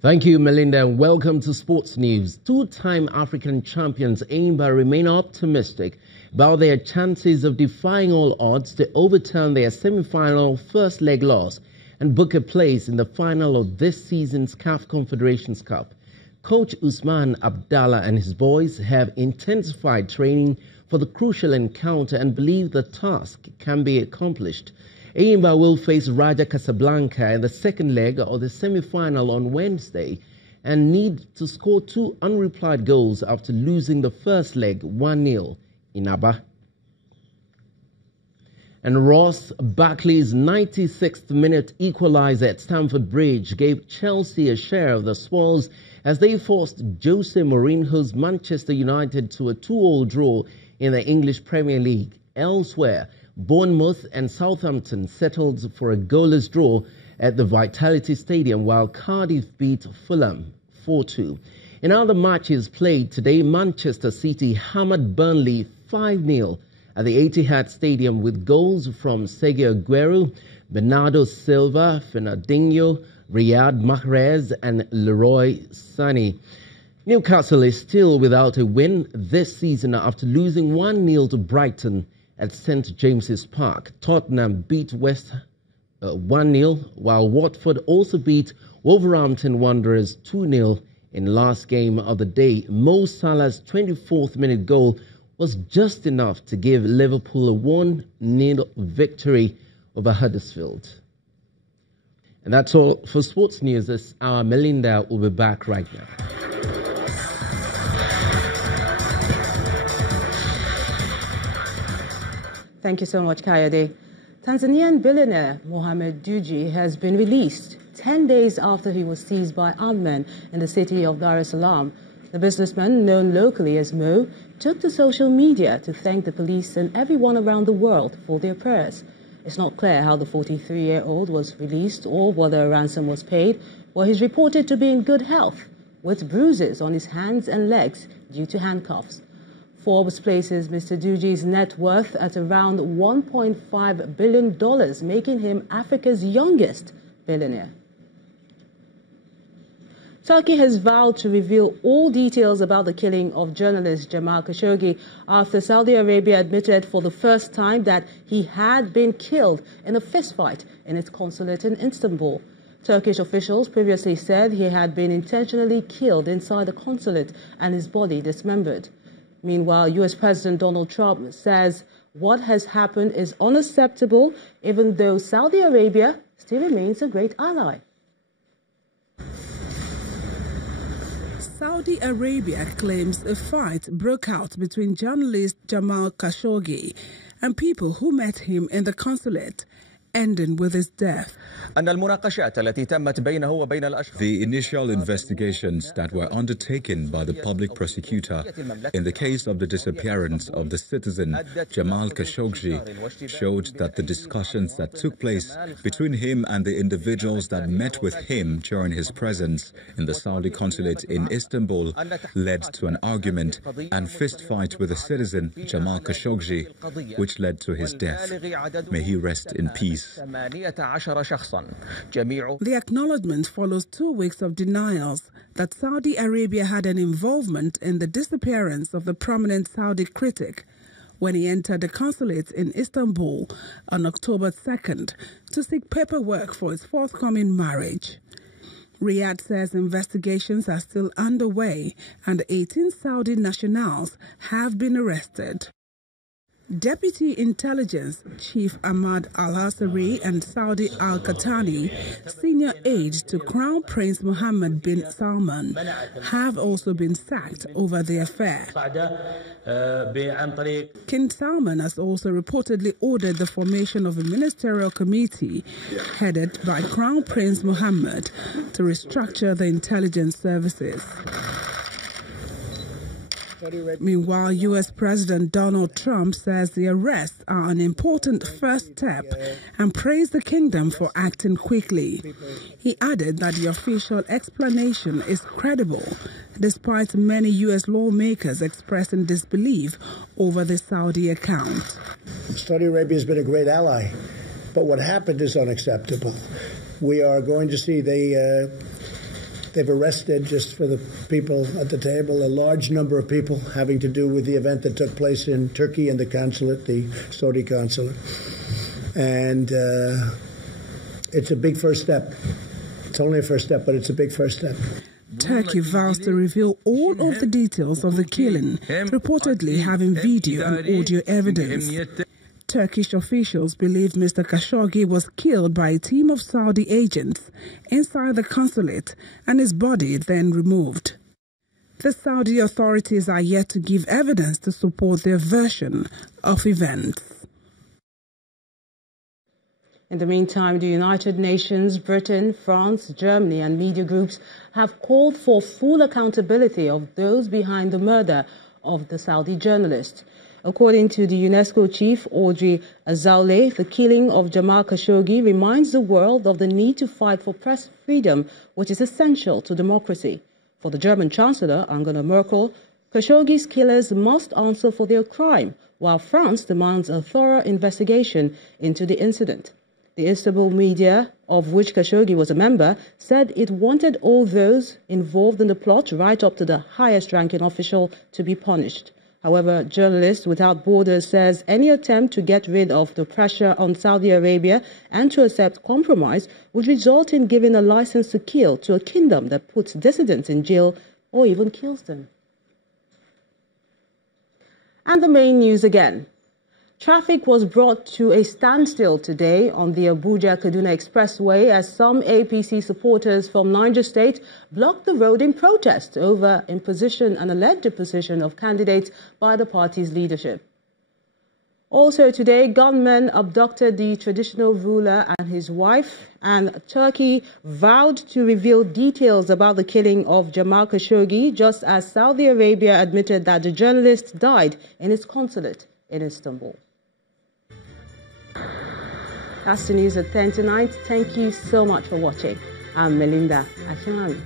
Thank you, Melinda, and welcome to Sports News. Two-time African champions Enyimba remain optimistic about their chances of defying all odds to overturn their semi-final first leg loss and book a place in the final of this season's CAF Confederations Cup. Coach Usman Abdallah and his boys have intensified training for the crucial encounter and believe the task can be accomplished. Enyimba will face Raja Casablanca in the second leg of the semi-final on Wednesday and need to score 2 unreplied goals after losing the first leg 1-0 in Aba. And Ross Barkley's 96th minute equaliser at Stamford Bridge gave Chelsea a share of the spoils as they forced Jose Mourinho's Manchester United to a 2-2 draw in the English Premier League. Elsewhere, Bournemouth and Southampton settled for a goalless draw at the Vitality Stadium, while Cardiff beat Fulham 4-2. In other matches played today, Manchester City hammered Burnley 5-0 at the Etihad Stadium with goals from Sergio Aguero, Bernardo Silva, Fernandinho, Riyad Mahrez and Leroy Sané. Newcastle is still without a win this season after losing 1-0 to Brighton at St James's Park. Tottenham beat West 1-0, while Watford also beat Wolverhampton Wanderers 2-0 in last game of the day. Mo Salah's 24th minute goal was just enough to give Liverpool a 1-0 victory over Huddersfield. And that's all for Sports News this hour. Melinda will be back right now. Thank you so much, Kayode. Tanzanian billionaire Mohamed Dewji has been released 10 days after he was seized by armed men in the city of Dar es Salaam. The businessman, known locally as Mo, took to social media to thank the police and everyone around the world for their prayers. It's not clear how the 43-year-old was released or whether a ransom was paid, but he's reported to be in good health, with bruises on his hands and legs due to handcuffs. Forbes places Mr. Dewji's net worth at around $1.5 billion, making him Africa's youngest billionaire. Turkey has vowed to reveal all details about the killing of journalist Jamal Khashoggi after Saudi Arabia admitted for the first time that he had been killed in a fistfight in its consulate in Istanbul. Turkish officials previously said he had been intentionally killed inside the consulate and his body dismembered. Meanwhile, U.S. President Donald Trump says what has happened is unacceptable, even though Saudi Arabia still remains a great ally. Saudi Arabia claims a fight broke out between journalist Jamal Khashoggi and people who met him in the consulate, ending with his death. The initial investigations that were undertaken by the public prosecutor in the case of the disappearance of the citizen Jamal Khashoggi showed that the discussions that took place between him and the individuals that met with him during his presence in the Saudi consulate in Istanbul led to an argument and fistfight with the citizen Jamal Khashoggi, which led to his death. May he rest in peace. The acknowledgement follows 2 weeks of denials that Saudi Arabia had an involvement in the disappearance of the prominent Saudi critic when he entered the consulate in Istanbul on October 2nd to seek paperwork for his forthcoming marriage. Riyadh says investigations are still underway and 18 Saudi nationals have been arrested. Deputy Intelligence Chief Ahmad al-Hassari and Saudi al-Qahtani, senior aide to Crown Prince Mohammed bin Salman, have also been sacked over the affair. King Salman has also reportedly ordered the formation of a ministerial committee headed by Crown Prince Mohammed to restructure the intelligence services. Meanwhile, U.S. President Donald Trump says the arrests are an important first step and praised the kingdom for acting quickly. He added that the official explanation is credible, despite many U.S. lawmakers expressing disbelief over the Saudi account. Saudi Arabia has been a great ally, but what happened is unacceptable. We are going to see the They've arrested, just for the people at the table, a large number of people having to do with the event that took place in Turkey and the consulate, the Saudi consulate. And it's a big first step. It's only a first step, but it's a big first step. Turkey vows to reveal all of the details of the killing, reportedly having video and audio evidence. Turkish officials believe Mr. Khashoggi was killed by a team of Saudi agents inside the consulate and his body then removed. The Saudi authorities are yet to give evidence to support their version of events. In the meantime, the United Nations, Britain, France, Germany and media groups have called for full accountability of those behind the murder of the Saudi journalist. According to the UNESCO chief, Audrey Azoulay, the killing of Jamal Khashoggi reminds the world of the need to fight for press freedom, which is essential to democracy. For the German Chancellor, Angela Merkel, Khashoggi's killers must answer for their crime, while France demands a thorough investigation into the incident. The Istanbul media, of which Khashoggi was a member, said it wanted all those involved in the plot, right up to the highest-ranking official, to be punished. However, Journalists Without Borders says any attempt to get rid of the pressure on Saudi Arabia and to accept compromise would result in giving a license to kill to a kingdom that puts dissidents in jail or even kills them. And the main news again. Traffic was brought to a standstill today on the Abuja-Kaduna Expressway as some APC supporters from Niger State blocked the road in protest over imposition and alleged imposition of candidates by the party's leadership. Also today, gunmen abducted the traditional ruler and his wife, and Turkey vowed to reveal details about the killing of Jamal Khashoggi, just as Saudi Arabia admitted that the journalist died in its consulate in Istanbul. That's the news at 10 tonight. Thank you so much for watching. I'm Melinda Ashamari.